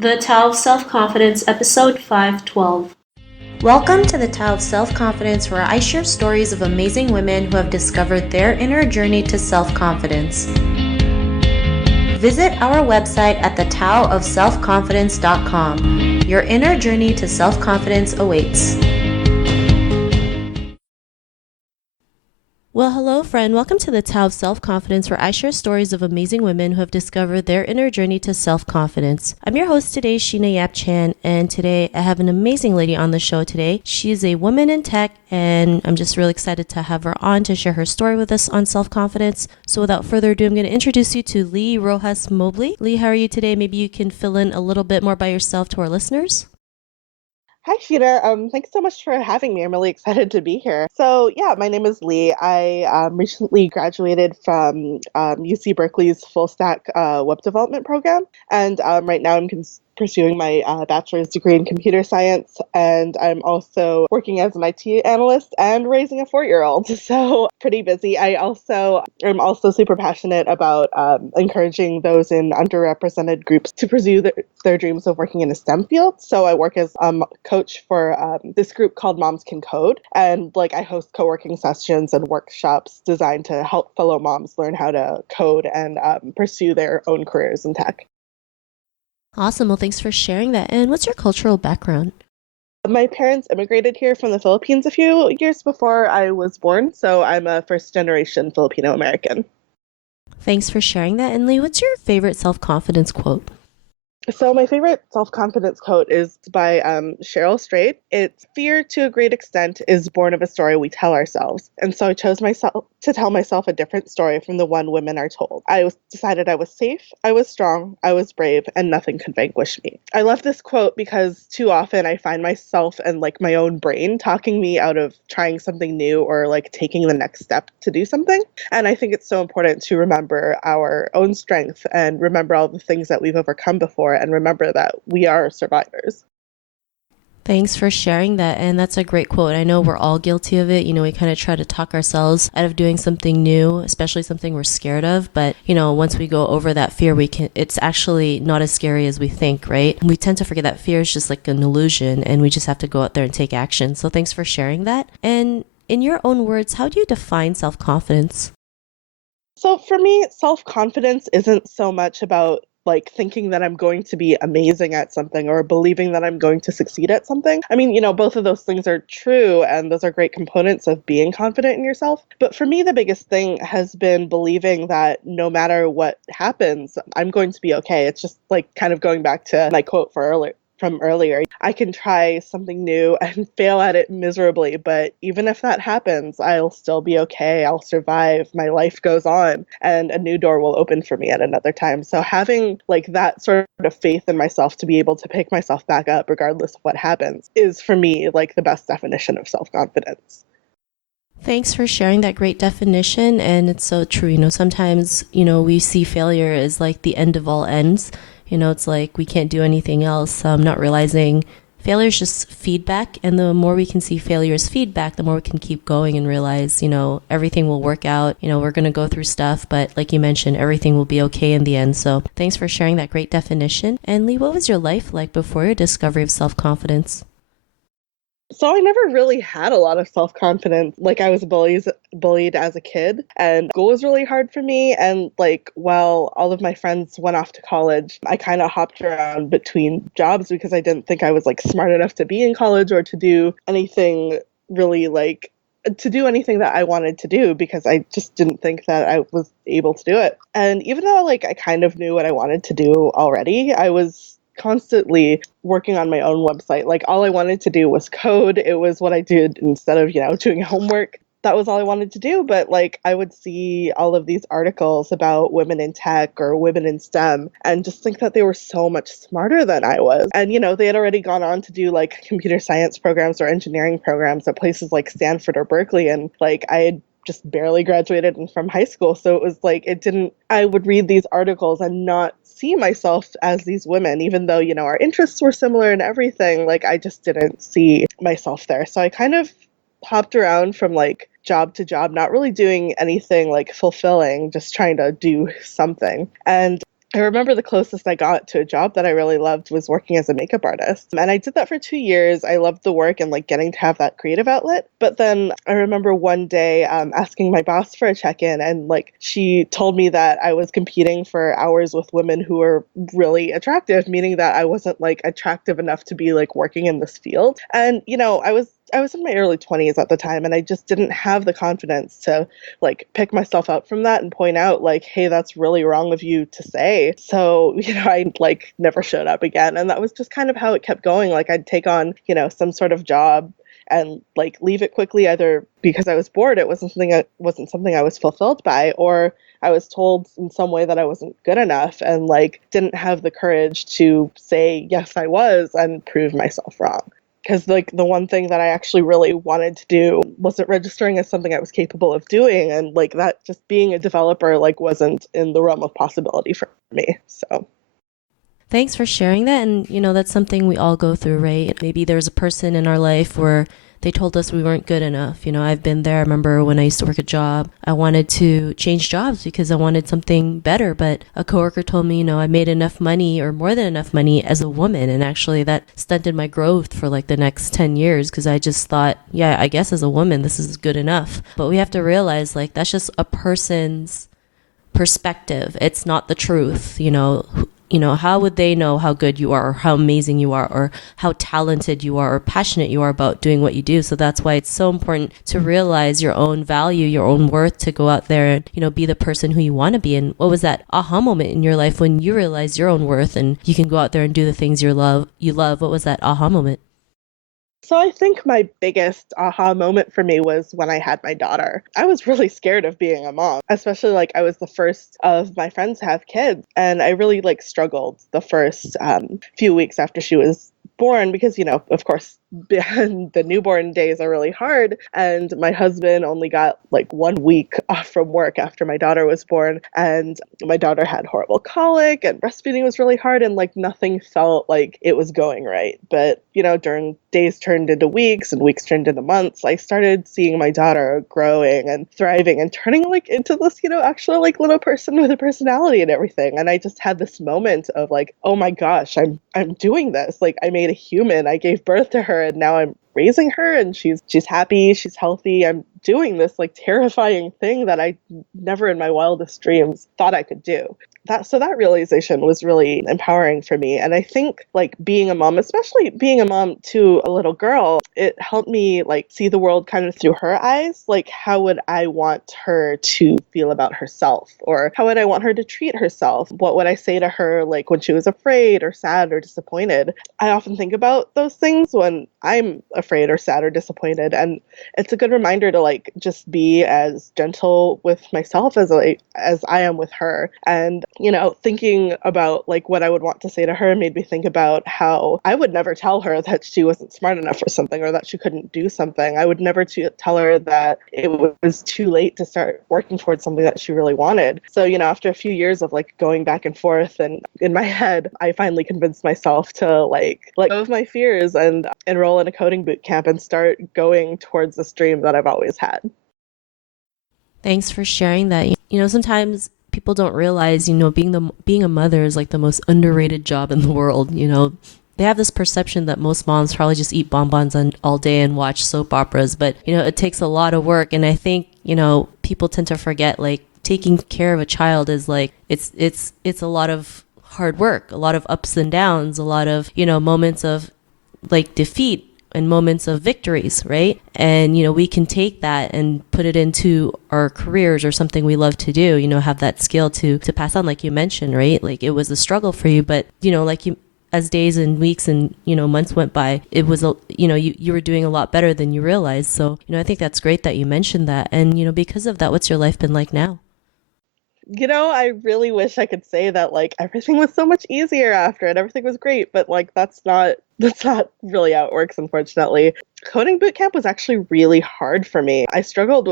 The Tao of Self-Confidence, Episode 512. Welcome to the Tao of Self-Confidence, where I share stories of amazing women who have discovered their inner journey to self-confidence. Visit our website at thetaoofselfconfidence.com. Your inner journey to self-confidence awaits. Well, hello, friend. Welcome to the Tao of Self-Confidence, where I share stories of amazing women who have discovered their inner journey to self-confidence. I'm your host today, Sheena Yap Chan, and today I have an amazing lady on the show today. She is a woman in tech, and I'm just really excited to have her on to share her story with us on self-confidence. So without further ado, I'm going to introduce you to Leigh Roxas-Mobley. Leigh, how are you today? Maybe you can fill in a little bit more by yourself to our listeners. Hi, Sheena. Thanks so much for having me. I'm really excited to be here. So, yeah, my name is Leigh. I recently graduated from UC Berkeley's full stack web development program. And right now I'm pursuing my bachelor's degree in computer science. And I'm also working as an IT analyst and raising a 4-year-old. So, pretty busy. I'm also super passionate about encouraging those in underrepresented groups to pursue their dreams of working in a STEM field. So I work as coach for this group called Moms Can Code, and I host co-working sessions and workshops designed to help fellow moms learn how to code and pursue their own careers in tech. Awesome. Well, thanks for sharing that. And what's your cultural background? My parents immigrated here from the Philippines a few years before I was born, so I'm a first-generation Filipino American. Thanks for sharing that. And Leigh, what's your favorite self-confidence quote? So my favorite self-confidence quote is by Cheryl Strayed. It's, "Fear to a great extent is born of a story we tell ourselves." And so I chose to tell myself a different story from the one women are told. Decided I was safe, I was strong, I was brave, and nothing could vanquish me. I love this quote because too often I find myself and my own brain talking me out of trying something new or taking the next step to do something. And I think it's so important to remember our own strength and remember all the things that we've overcome before, and remember that we are survivors. Thanks for sharing that. And that's a great quote. I know we're all guilty of it. We kind of try to talk ourselves out of doing something new, especially something we're scared of. But, once we go over that fear, it's actually not as scary as we think, right? We tend to forget that fear is just like an illusion, and we just have to go out there and take action. So thanks for sharing that. And in your own words, how do you define self-confidence? So for me, self-confidence isn't so much about thinking that I'm going to be amazing at something or believing that I'm going to succeed at something. I mean, both of those things are true, and those are great components of being confident in yourself. But for me, the biggest thing has been believing that no matter what happens, I'm going to be okay. It's just kind of going back to my quote from earlier. I can try something new and fail at it miserably, but even if that happens, I'll still be okay. I'll survive. My life goes on, and a new door will open for me at another time. So having that sort of faith in myself to be able to pick myself back up regardless of what happens is for me the best definition of self-confidence. Thanks for sharing that great definition. And it's so true. Sometimes, we see failure as the end of all ends. It's we can't do anything else. Not realizing failure is just feedback. And the more we can see failure as feedback, the more we can keep going and realize, everything will work out. We're going to go through stuff, but like you mentioned, everything will be okay in the end. So thanks for sharing that great definition. And Leigh, what was your life like before your discovery of self-confidence? So I never really had a lot of self-confidence. I was bullied as a kid, and school was really hard for me. And while all of my friends went off to college, I kind of hopped around between jobs because I didn't think I was smart enough to be in college or to do anything really that I wanted to do, because I just didn't think that I was able to do it. And even though I kind of knew what I wanted to do already, I was constantly working on my own website. All I wanted to do was code. It was what I did instead of, doing homework. That was all I wanted to do. But I would see all of these articles about women in tech or women in STEM and just think that they were so much smarter than I was. And, they had already gone on to do computer science programs or engineering programs at places like Stanford or Berkeley. And I had just barely graduated from high school. So it was I would read these articles and not see myself as these women, even though, our interests were similar and everything. I just didn't see myself there. So I kind of hopped around from job to job, not really doing anything fulfilling, just trying to do something. And I remember the closest I got to a job that I really loved was working as a makeup artist. And I did that for 2 years. I loved the work and like getting to have that creative outlet. But then I remember one day asking my boss for a check-in, and like she told me that I was competing for hours with women who were really attractive, meaning that I wasn't like attractive enough to be like working in this field. And I was in my early 20s at the time, and I just didn't have the confidence to like pick myself up from that and point out like, hey, that's really wrong of you to say. So, I like never showed up again. And that was just kind of how it kept going. Like I'd take on, some sort of job and like leave it quickly, either because I was bored, it wasn't something I was fulfilled by, or I was told in some way that I wasn't good enough and like didn't have the courage to say yes I was and prove myself wrong. Because like the one thing that I actually really wanted to do wasn't registering as something I was capable of doing, and like that just being a developer like wasn't in the realm of possibility for me. So Thanks for sharing that. And, that's something we all go through, right? Maybe there's a person in our life where they told us we weren't good enough. I've been there. I remember when I used to work a job, I wanted to change jobs because I wanted something better. But a coworker told me, I made enough money or more than enough money as a woman. And actually that stunted my growth for like the next 10 years because I just thought, yeah, I guess as a woman, this is good enough. But we have to realize like that's just a person's perspective. It's not the truth. How would they know how good you are or how amazing you are or how talented you are or passionate you are about doing what you do? So that's why it's so important to realize your own value, your own worth, to go out there and, be the person who you want to be. And what was that aha moment in your life when you realized your own worth and you can go out there and do the things you love? What was that aha moment? So I think my biggest aha moment for me was when I had my daughter. I was really scared of being a mom, especially like I was the first of my friends to have kids. And I really like struggled the first few weeks after she was born because, of course, the newborn days are really hard. And my husband only got like 1 week off from work after my daughter was born. And my daughter had horrible colic and breastfeeding was really hard. And like nothing felt like it was going right. But, during days turned into weeks and weeks turned into months, I started seeing my daughter growing and thriving and turning like into this, actually like little person with a personality and everything. And I just had this moment of like, oh my gosh, I'm doing this. Like I made a human. I gave birth to her and now I'm raising her and she's happy, she's healthy. I'm doing this like terrifying thing that I never in my wildest dreams thought I could do. That realization was really empowering for me. And I think like being a mom, especially being a mom to a little girl, it helped me like see the world kind of through her eyes. Like how would I want her to feel about herself? Or how would I want her to treat herself? What would I say to her like when she was afraid or sad or disappointed? I often think about those things when I'm afraid or sad or disappointed. And it's a good reminder to like just be as gentle with myself as I am with her. And thinking about like what I would want to say to her made me think about how I would never tell her that she wasn't smart enough for something or that she couldn't do something. I would never tell her that it was too late to start working towards something that she really wanted. So, after a few years of like going back and forth and in my head, I finally convinced myself to like let go of my fears and enroll in a coding boot camp and start going towards this dream that I've always had. Thanks for sharing that. Sometimes people don't realize, being a mother is like the most underrated job in the world. They have this perception that most moms probably just eat bonbons all day and watch soap operas, but it takes a lot of work. And I think people tend to forget like taking care of a child is like it's a lot of hard work, a lot of ups and downs, a lot of moments of like defeat and moments of victories, right? And, we can take that and put it into our careers or something we love to do, have that skill to pass on, like you mentioned, right? Like it was a struggle for you, but, as days and weeks and, months went by, it was, you were doing a lot better than you realized. So, I think that's great that you mentioned that. And, because of that, what's your life been like now? I really wish I could say that like everything was so much easier after and everything was great, but like that's not really how it works, unfortunately. Coding bootcamp was actually really hard for me. I struggled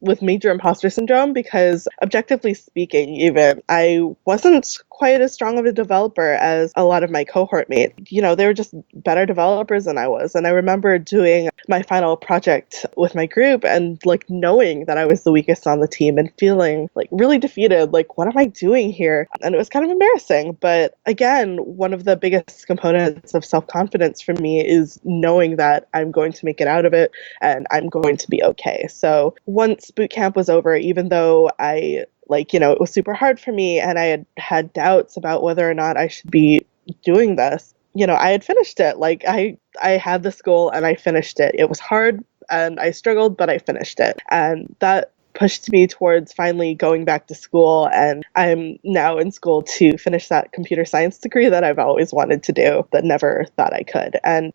with major imposter syndrome because objectively speaking, even I wasn't quite as strong of a developer as a lot of my cohort mates. They were just better developers than I was. And I remember doing my final project with my group and like knowing that I was the weakest on the team and feeling like really defeated. Like, what am I doing here? And it was kind of embarrassing. But again, one of the biggest components of self-confidence for me is knowing that I'm going to make it out of it and I'm going to be okay. So once boot camp was over, even though it was super hard for me and I had doubts about whether or not I should be doing this, I had finished it. Like I had this goal and I finished it. It was hard and I struggled, but I finished it. And that pushed me towards finally going back to school. And I'm now in school to finish that computer science degree that I've always wanted to do, but never thought I could. And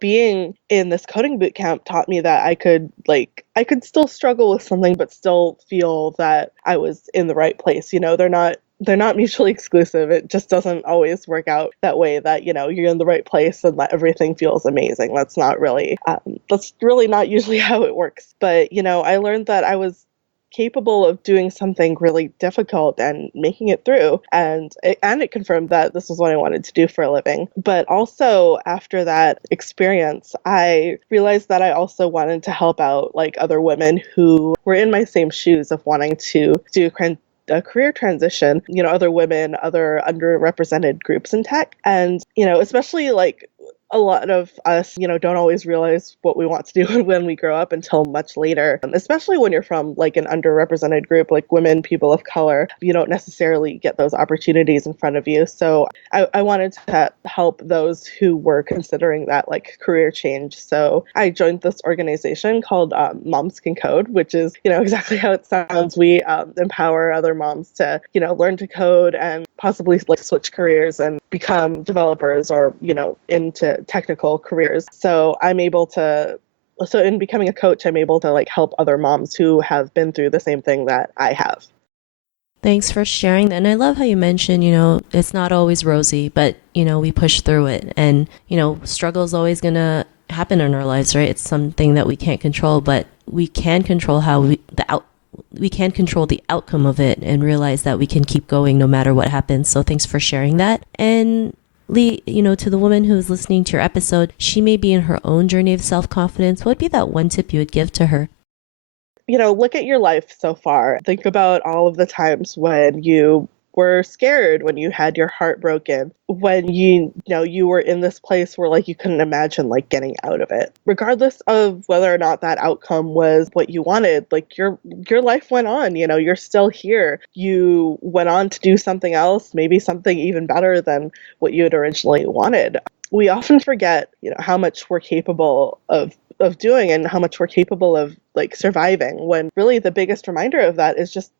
being in this coding boot camp taught me that I could still struggle with something, but still feel that I was in the right place. They're not mutually exclusive. It just doesn't always work out that way, that, you're in the right place and that everything feels amazing. That's really not usually how it works. But, I learned that I was capable of doing something really difficult and making it through. And it confirmed that this was what I wanted to do for a living. But also after that experience, I realized that I also wanted to help out like other women who were in my same shoes of wanting to do a career transition, other women, other underrepresented groups in tech. And, especially like a lot of us, don't always realize what we want to do when we grow up until much later, especially when you're from like an underrepresented group, like women, people of color. You don't necessarily get those opportunities in front of you. So I wanted to help those who were considering that like career change. So I joined this organization called Moms Can Code, which is, exactly how it sounds. We empower other moms to, learn to code and possibly like switch careers and become developers or, into technical careers. So in becoming a coach, I'm able to like help other moms who have been through the same thing that I have. Thanks for sharing that. And I love how you mentioned, it's not always rosy, but, we push through it. And, struggle is always going to happen in our lives, right? It's something that we can't control, but we can control we can control the outcome of it and realize that we can keep going no matter what happens. So thanks for sharing that. And Leigh, to the woman who's listening to your episode, she may be in her own journey of self-confidence. What would be that one tip you would give to her? Look at your life so far. Think about all of the times when you were scared, when you had your heart broken, when you were in this place where like you couldn't imagine like getting out of it. Regardless of whether or not that outcome was what you wanted, like your life went on, you're still here. You went on to do something else, maybe something even better than what you had originally wanted. We often forget, how much we're capable of doing and how much we're capable of like surviving, when really the biggest reminder of that is just,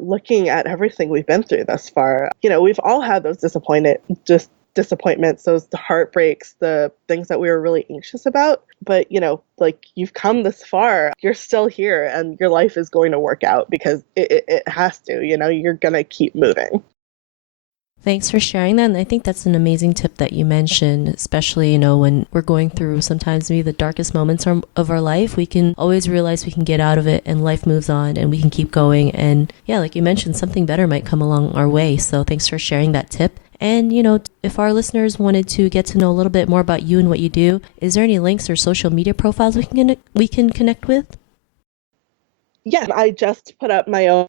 looking at everything we've been through thus far. We've all had those disappointments, those heartbreaks, the things that we were really anxious about. But, like you've come this far, you're still here and your life is going to work out because it has to, you're going to keep moving. Thanks for sharing that. And I think that's an amazing tip that you mentioned, especially, when we're going through sometimes maybe the darkest moments of our life, we can always realize we can get out of it and life moves on and we can keep going. And yeah, like you mentioned, something better might come along our way. So thanks for sharing that tip. And, if our listeners wanted to get to know a little bit more about you and what you do, is there any links or social media profiles we can connect with? Yeah, I just put up my own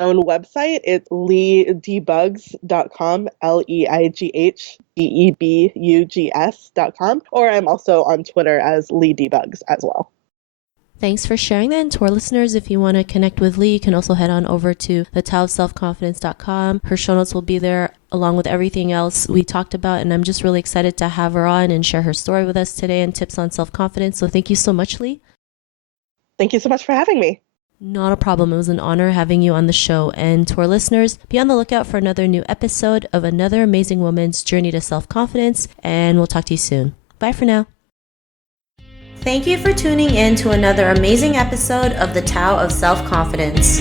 website. It's leighdebugs.com, LeighDebugs.com, or I'm also on Twitter as leighdebugs as well. Thanks for sharing that. And to our listeners, if you want to connect with Leigh, you can also head on over to thetaoofselfconfidence.com. Her show notes will be there along with everything else we talked about. And I'm just really excited to have her on and share her story with us today and tips on self-confidence. So thank you so much, Leigh. Thank you so much for having me. Not a problem. It was an honor having you on the show. And to our listeners, be on the lookout for another new episode of another amazing woman's journey to self-confidence. And we'll talk to you soon. Bye for now. Thank you for tuning in to another amazing episode of The Tao of Self-Confidence.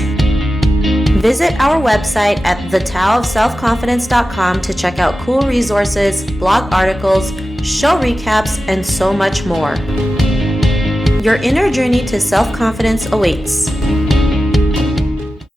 Visit our website at thetaoofselfconfidence.com to check out cool resources, blog articles, show recaps, and so much more. Your inner journey to self-confidence awaits.